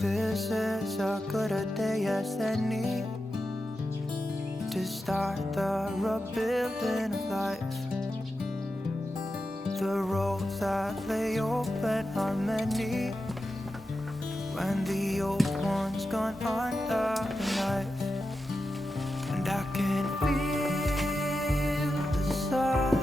This is a good a day as any to start the rebuilding of life. The roads that lay open are many when the old one's gone under the knife. And I can feel the sun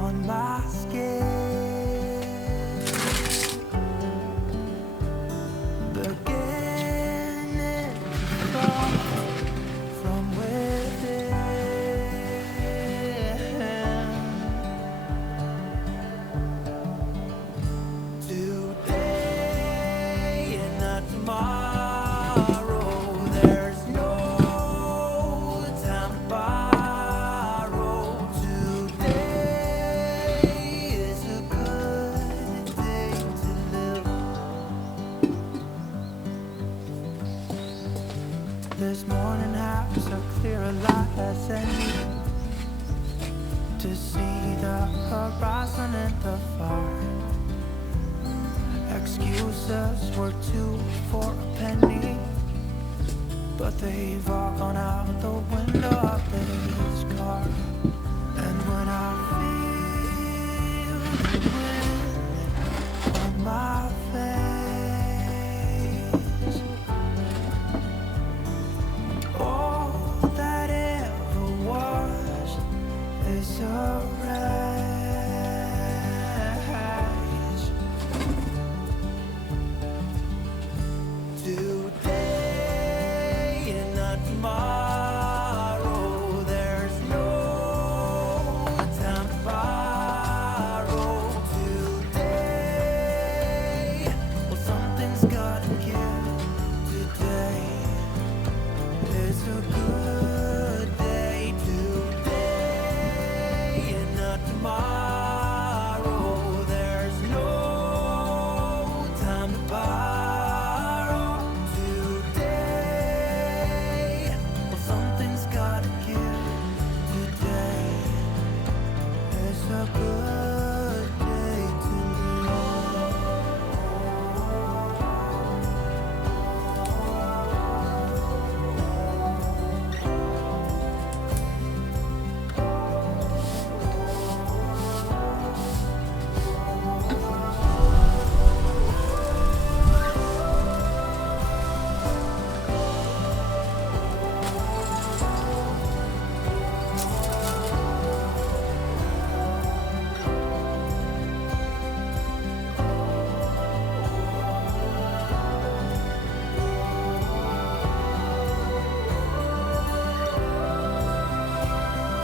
on my skin. Tomorrow There's no time to borrow. Today is a good day to live. This morning has a clearer light as any to see the horizon and the far. Excuses were two for a penny, but they've all gone out the window of this car. And when I feel the wind on my face, all that ever was is a wreck. Today and not tomorrow. There's no time to borrow. Today, well, something's gotta give. Today is a good day. Today and not tomorrow. There's no time to borrow. Today, well, something's gotta give. Today is a good day to live.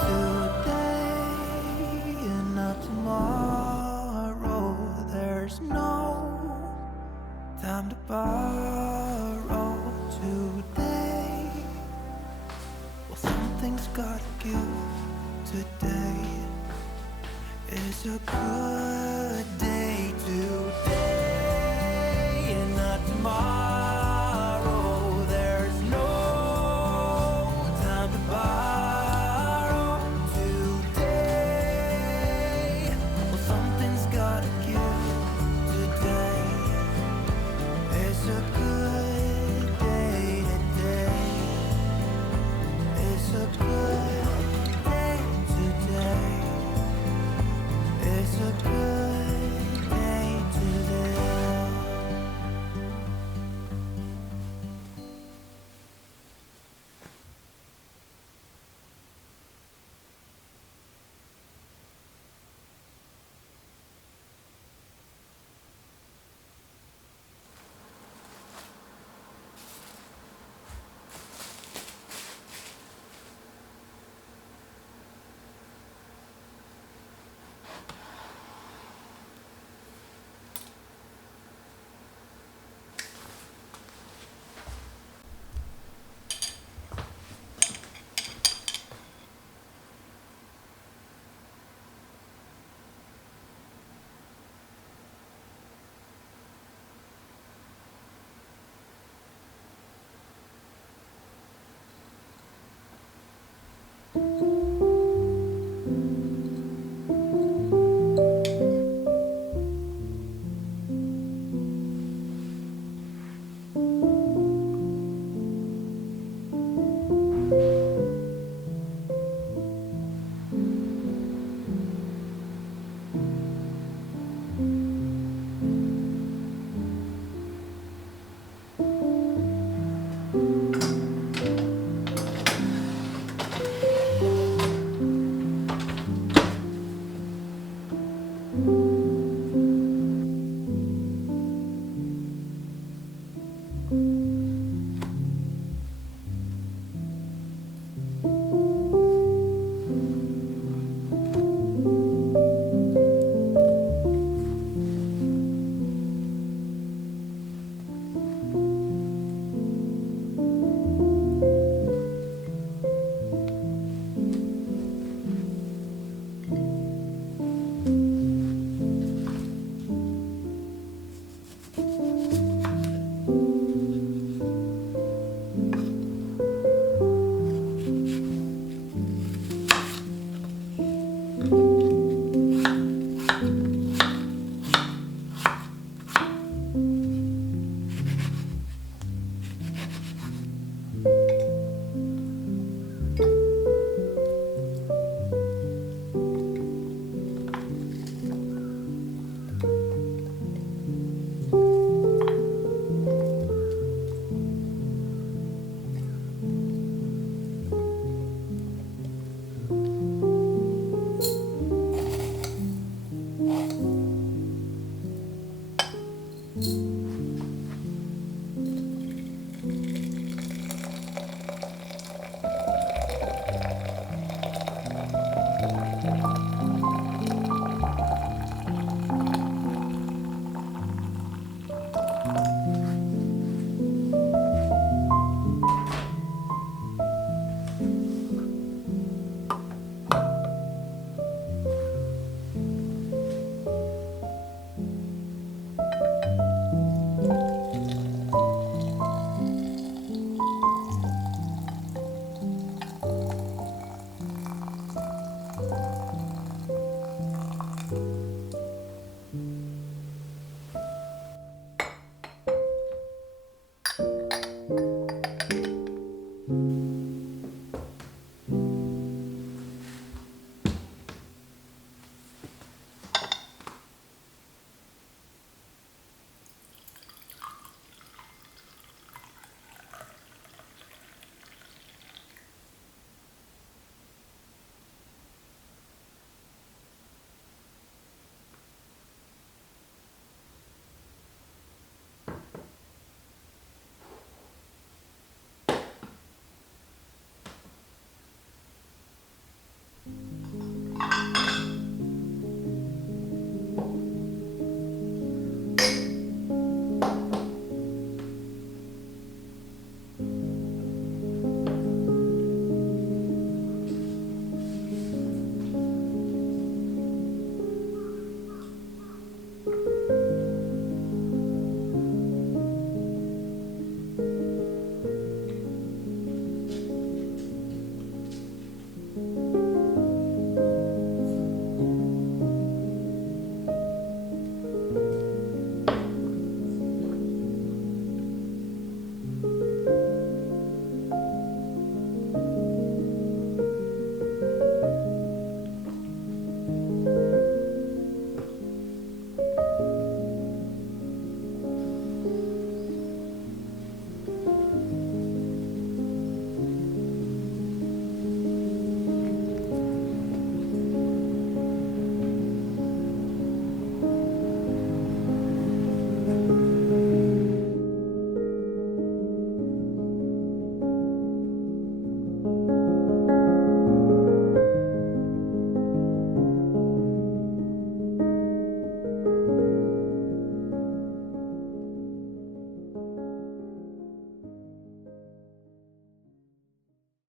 Today and not tomorrow. There's no time to borrow. Today, well, something's gotta give. Today is a good day. Today and not tomorrow. There's no time to borrow. Today, well, something's gotta give. Today is a